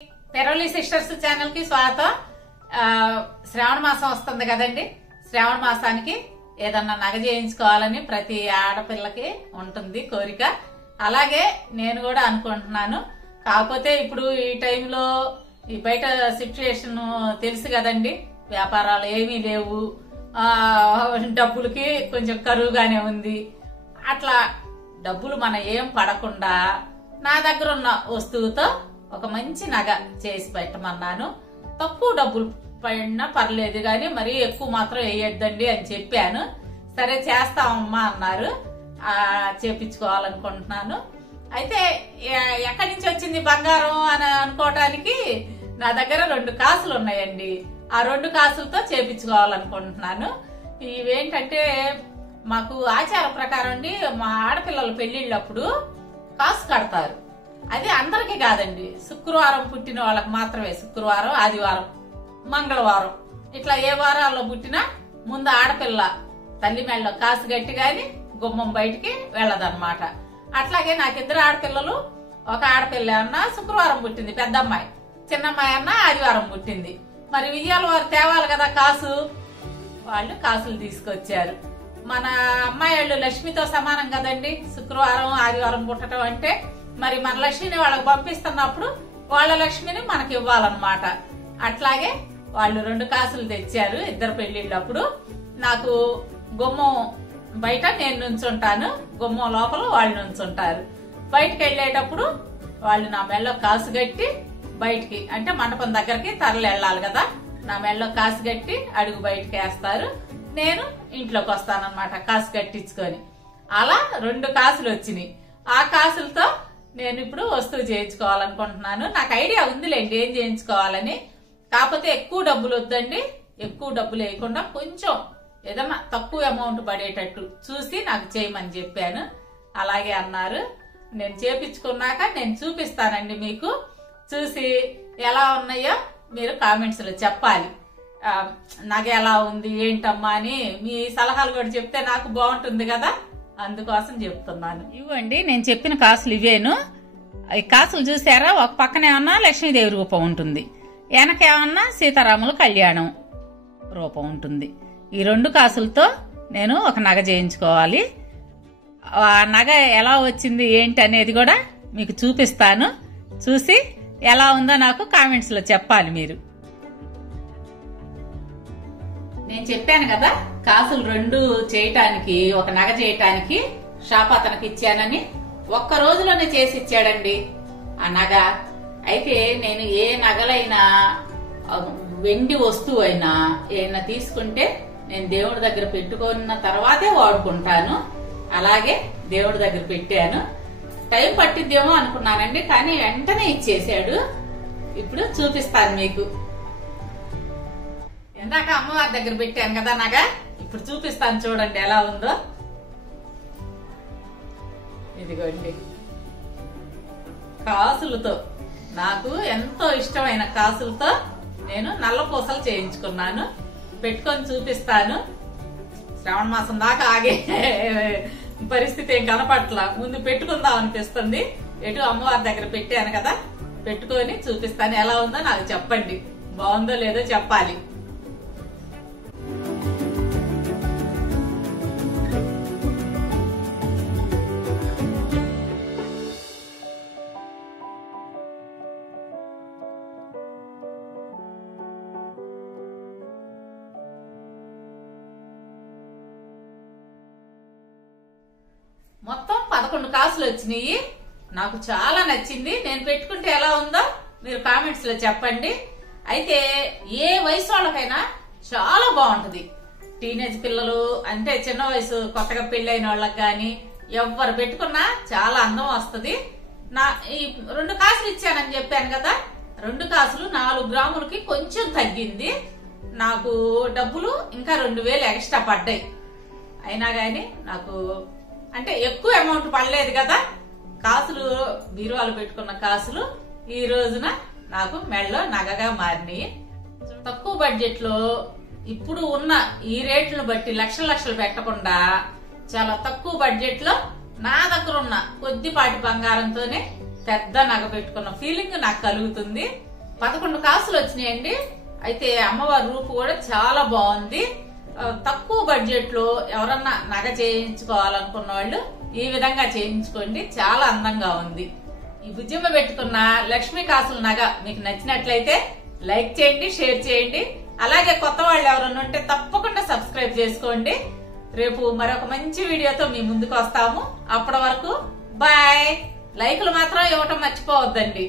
పెరోలి sisters channel కి స్వాగతం. శ్రావణ మాసం వస్తుంది కదండి. శ్రావణ మాసానికి ఏదన్నా నగ చేయించుకోవాలని ప్రతి ఆడపిల్లకి ఉంటుంది కోరిక. అలాగే నేను కూడా అనుకుంటున్నాను. కాకపోతే ఇప్పుడు ఈ టైంలో ఈ బయట సిచ్యువేషన్ తెలుసు కదండి. వ్యాపారాలు ఏమీ లేవు, డబ్బులకి కొంచెం కరువుగానే ఉంది. అట్లా డబ్బులు మన ఏం పడకుండా నా దగ్గర ఉన్న వస్తువుతో ఒక మంచి నగ చేసి పెట్టమన్నాను. తక్కువ డబ్బులు పడినా పర్లేదు గాని మరీ ఎక్కువ మాత్రం వేయొద్దండి అని చెప్పాను. సరే చేస్తామమ్మా అన్నారు. చేపించుకోవాలనుకుంటున్నాను. అయితే ఎక్కడి నుంచి వచ్చింది బంగారం అని అనుకోవటానికి నా దగ్గర 2 కాసులు ఉన్నాయండి. ఆ 2 కాసులతో చేపించుకోవాలనుకుంటున్నాను. ఇవేంటంటే మాకు ఆచార ప్రకారం అండి, మా ఆడపిల్లల పెళ్లిళ్ళప్పుడు కాసు కడతారు. అది అందరికీ కాదండి, శుక్రవారం పుట్టిన వాళ్ళకి మాత్రమే. శుక్రవారం, ఆదివారం, మంగళవారం ఇట్లా ఏ వారాల్లో పుట్టినా ముందు ఆడపిల్ల తల్లి మెళ్ళలో కాసు గట్టి గాని గుమ్మం బయటికి వెళ్ళదన్నమాట. అట్లాగే నాకిద్దరు ఆడపిల్లలు. ఒక ఆడపిల్ల అన్నా శుక్రవారం పుట్టింది, పెద్దమ్మాయి. చిన్నమ్మాయి అన్నా ఆదివారం పుట్టింది. మరి విజయాల వారు తేవాలి కదా కాసు. వాళ్ళు కాసులు తీసుకొచ్చారు. మన అమ్మాయి వాళ్ళు లక్ష్మితో సమానం కదండి. శుక్రవారం, ఆదివారం పుట్టడం అంటే మరి మన లక్ష్మిని వాళ్ళకి పంపిస్తున్నప్పుడు వాళ్ళ లక్ష్మిని మనకి ఇవ్వాలన్నమాట. అట్లాగే వాళ్ళు 2 కాసులు తెచ్చారు ఇద్దరు పెళ్లిళ్ళప్పుడు. నాకు గుమ్మం బయట నేను నుంచుంటాను, గుమ్మం లోపల వాళ్ళు నుంచుంటారు. బయటకు వెళ్ళేటప్పుడు వాళ్ళు నా మెళ్ళలో కాసు కట్టి బయటికి, అంటే మండపం దగ్గరికి తరలి వెళ్ళాలి కదా, నా మెళ్ళలో కాసు కట్టి అడుగు బయటకు వేస్తారు. నేను ఇంట్లోకి వస్తానన్నమాట కాసు కట్టించుకొని. అలా 2 కాసులు వచ్చినాయి. ఆ కాసులతో నేను ఇప్పుడు వస్తువు చేయించుకోవాలనుకుంటున్నాను. నాకు ఐడియా ఉందిలేండి ఏం చేయించుకోవాలని. కాకపోతే ఎక్కువ డబ్బులు వద్దండి. ఎక్కువ డబ్బులు వేయకుండా కొంచెం ఏదన్నా తక్కువ అమౌంట్ పడేటట్టు చూసి నాకు చేయమని చెప్పాను. అలాగే అన్నారు. నేను చేపించుకున్నాక నేను చూపిస్తానండి మీకు. చూసి ఎలా ఉన్నాయో మీరు కామెంట్స్ లో చెప్పాలి. నగ ఎలా ఉంది ఏంటమ్మా అని మీ సలహాలు కూడా చెప్తే నాకు బాగుంటుంది కదా, అందుకోసం చెప్తున్నాను. ఇవ్వండి నేను చెప్పిన కాసులు ఇవేను. ఈ కాసులు చూసారా, ఒక పక్కన ఏమన్నా లక్ష్మీదేవి రూపం ఉంటుంది, వెనకేమన్నా సీతారాముల కళ్యాణం రూపం ఉంటుంది. ఈ 2 కాసులతో నేను ఒక నగ చేయించుకోవాలి. ఆ నగ ఎలా వచ్చింది ఏంటి అనేది కూడా మీకు చూపిస్తాను. చూసి ఎలా ఉందో నాకు కామెంట్స్ లో చెప్పాలి మీరు. నేను చెప్పాను కదా కాసులు 2 చేయటానికి, ఒక నగ చేయటానికి షాప్ అతనికి ఇచ్చానని. ఒక్క రోజులోనే చేసి ఇచ్చాడండి ఆ నగ. అయితే నేను ఏ నగలైనా వెండి వస్తువు అయినా ఏమైనా తీసుకుంటే నేను దేవుడి దగ్గర పెట్టుకున్న తర్వాతే వాడుకుంటాను. అలాగే దేవుడి దగ్గర పెట్టాను. టైం పట్టిద్దేమో అనుకున్నానండి, కానీ వెంటనే ఇచ్చేసాడు. ఇప్పుడు చూపిస్తాను మీకు. ఇందాక అమ్మవారి దగ్గర పెట్టాను కదా నగ, ఇప్పుడు చూపిస్తాను చూడండి ఎలా ఉందో. ఇదిగోండి కాసులతో, నాకు ఎంతో ఇష్టమైన కాసులతో నేను నల్ల పూసలు చేయించుకున్నాను. పెట్టుకొని చూపిస్తాను. శ్రావణ మాసం దాకా ఆగే పరిస్థితి ఏం కనపట్ల, ముందు పెట్టుకుందాం అనిపిస్తుంది. ఎటు అమ్మవారి దగ్గర పెట్టాను కదా, పెట్టుకొని చూపిస్తాను. ఎలా ఉందో నాకు చెప్పండి, బాగుందో లేదో చెప్పాలి. మొత్తం 11 కాసులు వచ్చినాయి. నాకు చాలా నచ్చింది. నేను పెట్టుకుంటే ఎలా ఉందో మీరు కామెంట్స్ లో చెప్పండి. అయితే ఏ వయసు వాళ్ళకైనా చాలా బాగుంటది. టీనేజ్ పిల్లలు అంటే చిన్న వయసు కొత్తగా పెళ్లి వాళ్ళకి గాని ఎవరు పెట్టుకున్నా చాలా అందం వస్తుంది. ఈ 2 కాసులు ఇచ్చానని చెప్పాను కదా, 2 కాసులు 4 గ్రాములకి కొంచెం తగ్గింది. నాకు డబ్బులు ఇంకా 2000 ఎక్స్ట్రా పడ్డాయి. అయినా గాని నాకు అంటే ఎక్కువ అమౌంట్ పడలేదు కదా. కాసులు బీరువాలు పెట్టుకున్న కాసులు ఈ రోజున నాకు మెడలో నగగా మారినాయి. తక్కువ బడ్జెట్ లో ఇప్పుడు ఉన్న ఈ రేట్లను బట్టి లక్షలు పెట్టకుండా చాలా తక్కువ బడ్జెట్ లో నా దగ్గర ఉన్న కొద్దిపాటి బంగారంతోనే పెద్ద నగ పెట్టుకున్న ఫీలింగ్ నాకు కలుగుతుంది. 11 కాసులు వచ్చినాయండి. అయితే అమ్మవారి రూపు కూడా చాలా బాగుంది. తక్కువ బడ్జెట్ లో ఎవరన్నా నగ చేయించుకోవాలనుకున్న వాళ్ళు ఈ విధంగా చేయించుకోండి, చాలా అందంగా ఉంది. ఈ బుజ్జమ్మ పెట్టుకున్న లక్ష్మీ కాసుల నగ మీకు నచ్చినట్లయితే లైక్ చేయండి, షేర్ చేయండి. అలాగే కొత్త వాళ్ళు ఎవరన్నా ఉంటే తప్పకుండా సబ్స్క్రైబ్ చేసుకోండి. రేపు మరొక మంచి వీడియోతో మీ ముందుకు వస్తాము. అప్పటి వరకు బాయ్. లైకులు మాత్రం ఇవ్వటం మర్చిపోవద్దండి.